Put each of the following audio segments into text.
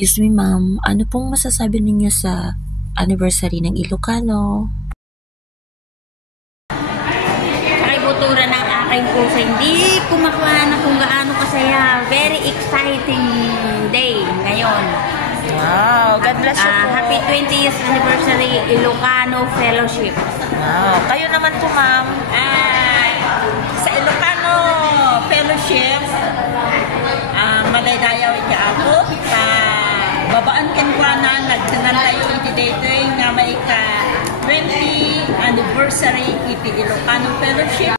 Excuse me ma'am, ano pong masasabi ninyo sa anniversary ng Ilocano? Butura ng aking puso. Hindi ko makuha na kung gaano kasaya. Very exciting day ngayon. Wow, God bless you po. Happy 20th anniversary Ilocano Fellowship. Wow, kayo naman po ma'am. Sa Ilocano Fellowship, madaydayaw iti ako sa babaan kenkwanan nagsanantayo iti daytoy nga may ka 20 anniversary iti Ilocano Fellowship.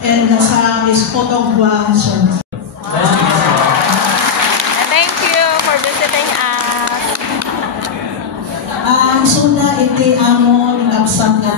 And sa Miss Photographer. Thank you for visiting us. Ang suna iti amo nagabsat nga